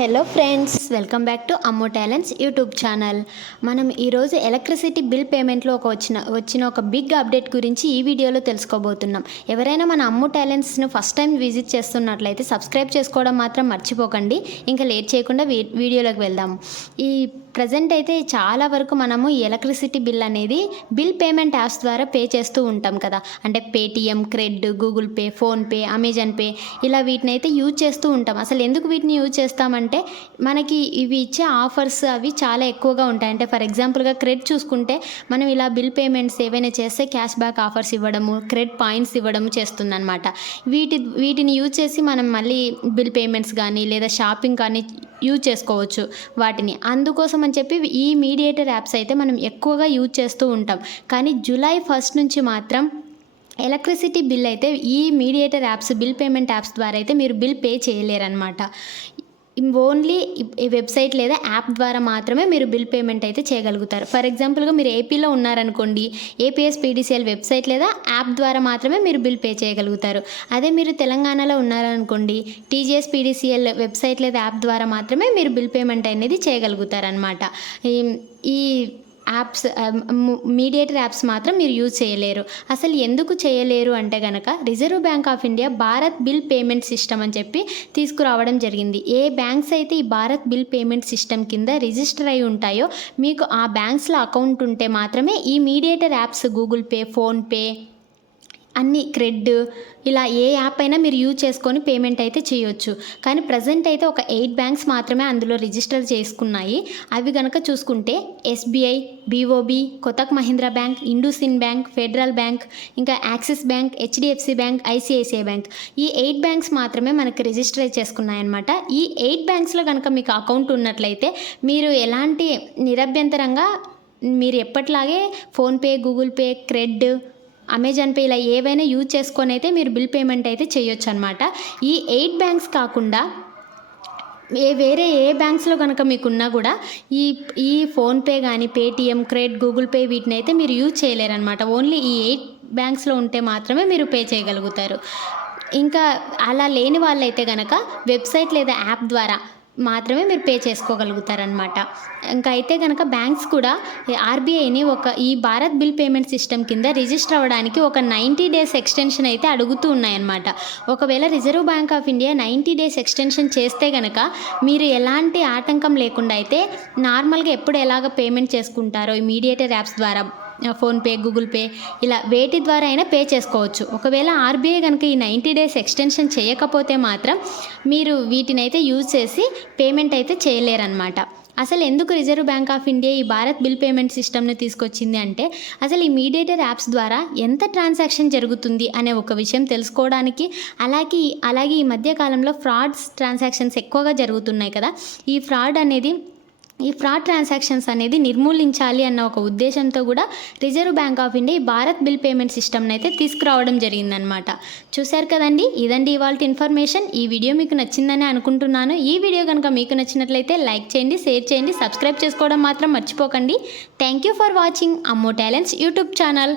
Hello friends, welcome back to అమ్మో talents YouTube channel. మనం ఈరోజు ఎలక్ట్రిసిటీ బిల్ పేమెంట్లో వచ్చిన ఒక బిగ్ అప్డేట్ గురించి ఈ వీడియోలో తెలుసుకోబోతున్నాం. ఎవరైనా మన అమ్మో టాలెంట్స్ను ఫస్ట్ టైం విజిట్ చేస్తున్నట్లయితే సబ్స్క్రైబ్ చేసుకోవడం మాత్రం మర్చిపోకండి. ఇంకా లేట్ చేయకుండా వీడియోలోకి వెళ్దాం. ఈ ప్రజెంట్ అయితే చాలా వరకు మనము ఈ ఎలక్ట్రిసిటీ బిల్ అనేది బిల్ పేమెంట్ యాప్స్ ద్వారా పే చేస్తూ ఉంటాం కదా. అంటే Paytm, cred, Google pay, PhonePe, Amazon pay ఇలా వీటిని అయితే యూజ్ చేస్తూ ఉంటాం. అసలు ఎందుకు వీటిని యూజ్ చేస్తామంటే మనకి ఇవి ఇచ్చే ఆఫర్స్ అవి చాలా ఎక్కువగా ఉంటాయి. అంటే ఫర్ ఎగ్జాంపుల్గా క్రెడ్ చూసుకుంటే మనం ఇలా బిల్ పేమెంట్స్ ఏవైనా చేస్తే క్యాష్ బ్యాక్ ఆఫర్స్ ఇవ్వడము, క్రెడ్ పాయింట్స్ ఇవ్వడము చేస్తుందన్నమాట. వీటిని యూజ్ చేసి మనం మళ్ళీ బిల్ పేమెంట్స్ కానీ లేదా షాపింగ్ కానీ యూజ్ చేసుకోవచ్చు వాటిని. అందుకోసం అని చెప్పి ఈ మీడియేటర్ యాప్స్ అయితే మనం ఎక్కువగా యూజ్ చేస్తూ ఉంటాం. కానీ జూలై 1 నుంచి మాత్రం ఎలక్ట్రిసిటీ బిల్ అయితే ఈ mediator apps, bill payment apps ద్వారా అయితే మీరు బిల్ పే చేయలేరన్నమాట. ఓన్లీ వెబ్సైట్ లేదా యాప్ ద్వారా మాత్రమే మీరు బిల్ పేమెంట్ అయితే చేయగలుగుతారు. ఫర్ ఎగ్జాంపుల్గా మీరు ఏపీలో ఉన్నారనుకోండి, ఏపీఎస్పీడీసీఎల్ వెబ్సైట్ లేదా యాప్ ద్వారా మాత్రమే మీరు బిల్ పే చేయగలుగుతారు. అదే మీరు తెలంగాణలో ఉన్నారనుకోండి, టీజీఎస్పీడీసీఎల్ వెబ్సైట్ లేదా యాప్ ద్వారా మాత్రమే మీరు బిల్ పేమెంట్ అనేది చేయగలుగుతారనమాట. ఈ యాప్స్, మీడియేటర్ యాప్స్ మాత్రం మీరు యూజ్ చేయలేరు. అసలు ఎందుకు చేయలేరు అంటే కనుక reserve bank of India Bharat bill payment system అని చెప్పి తీసుకురావడం జరిగింది. ఏ బ్యాంక్స్ అయితే ఈ భారత్ బిల్ పేమెంట్ సిస్టమ్ కింద రిజిస్టర్ అయి ఉంటాయో మీకు ఆ బ్యాంక్స్లో అకౌంట్ ఉంటే మాత్రమే ఈ mediator apps, Google pay, PhonePe, అన్ని క్రెడ్ ఇలా ఏ యాప్ అయినా మీరు యూజ్ చేసుకొని పేమెంట్ అయితే చేయొచ్చు. కానీ ప్రజెంట్ అయితే ఒక 8 బ్యాంక్స్ మాత్రమే అందులో రిజిస్టర్ చేసుకున్నాయి. అవి కనుక చూసుకుంటే SBI, BOB, Kotak Mahindra bank, IndusInd bank, Federal bank, ఇంకా Axis bank, HDFC bank, ICICI bank. ఈ 8 బ్యాంక్స్ మాత్రమే మనకు రిజిస్టర్ చేసుకున్నాయన్నమాట. ఈ 8 బ్యాంక్స్లో కనుక మీకు అకౌంట్ ఉన్నట్లయితే మీరు ఎలాంటి నిరభ్యంతరంగా మీరు ఎప్పట్లాగే PhonePe, Google pay, cred, Amazon pay ఇలా ఏవైనా యూజ్ చేసుకొని అయితే మీరు బిల్ పేమెంట్ అయితే చేయొచ్చు అనమాట. ఈ 8 బ్యాంక్స్ కాకుండా వేరే ఏ బ్యాంక్స్లో కనుక మీకున్నా కూడా ఈ ఫోన్పే కానీ, పేటిఎం, క్రెడ్, గూగుల్ పే వీటిని అయితే మీరు యూజ్ చేయలేరనమాట. ఓన్లీ ఈ 8 బ్యాంక్స్లో ఉంటే మాత్రమే మీరు పే చేయగలుగుతారు. ఇంకా అలా లేని వాళ్ళైతే కనుక వెబ్సైట్ లేదా యాప్ ద్వారా మాత్రమే మీరు పే చేసుకోగలుగుతారనమాట. ఇంకా అయితే కనుక బ్యాంక్స్ కూడా ఆర్బీఐని ఈ భారత్ బిల్ పేమెంట్ సిస్టమ్ కింద రిజిస్టర్ అవ్వడానికి ఒక 90 డేస్ ఎక్స్టెన్షన్ అయితే అడుగుతూ ఉన్నాయన్నమాట. ఒకవేళ reserve bank of India 90 days extension చేస్తే కనుక మీరు ఎలాంటి ఆటంకం లేకుండా అయితే నార్మల్గా ఎప్పుడు ఎలాగ పేమెంట్ చేసుకుంటారో ఈ మీడియేటర్ యాప్స్ ద్వారా, ఫోన్పే, గూగుల్ పే ఇలా వేటి ద్వారా అయినా పే చేసుకోవచ్చు. ఒకవేళ ఆర్బీఐ కనుక ఈ 90 డేస్ ఎక్స్టెన్షన్ చేయకపోతే మాత్రం మీరు వీటిని అయితే యూజ్ చేసి పేమెంట్ అయితే చేయలేరన్నమాట. అసలు ఎందుకు రిజర్వ్ బ్యాంక్ ఆఫ్ ఇండియా ఈ భారత్ బిల్ పేమెంట్ సిస్టమ్ని తీసుకొచ్చింది అంటే అసలు ఈ మీడియేటర్ యాప్స్ ద్వారా ఎంత ట్రాన్సాక్షన్ జరుగుతుంది అనే ఒక విషయం తెలుసుకోవడానికి, అలాగే ఈ మధ్యకాలంలో ఫ్రాడ్స్ ట్రాన్సాక్షన్స్ ఎక్కువగా జరుగుతున్నాయి కదా. ఈ ఫ్రాడ్ ట్రాన్సాక్షన్స్ అనేది నిర్మూలించాలి అన్న ఒక ఉద్దేశంతో కూడా రిజర్వ్ బ్యాంక్ ఆఫ్ ఇండియా ఈ భారత్ బిల్ పేమెంట్ సిస్టమ్ని అయితే తీసుకురావడం జరిగిందనమాట. చూశారు కదండి, ఇదండి ఇవాళ ఇన్ఫర్మేషన్. ఈ వీడియో మీకు నచ్చిందని అనుకుంటున్నాను. ఈ వీడియో కనుక మీకు నచ్చినట్లయితే లైక్ చేయండి, షేర్ చేయండి, సబ్స్క్రైబ్ చేసుకోవడం మాత్రం మర్చిపోకండి. థ్యాంక్ యూ ఫర్ వాచింగ్ అమ్మో టాలెంట్స్ యూట్యూబ్ ఛానల్.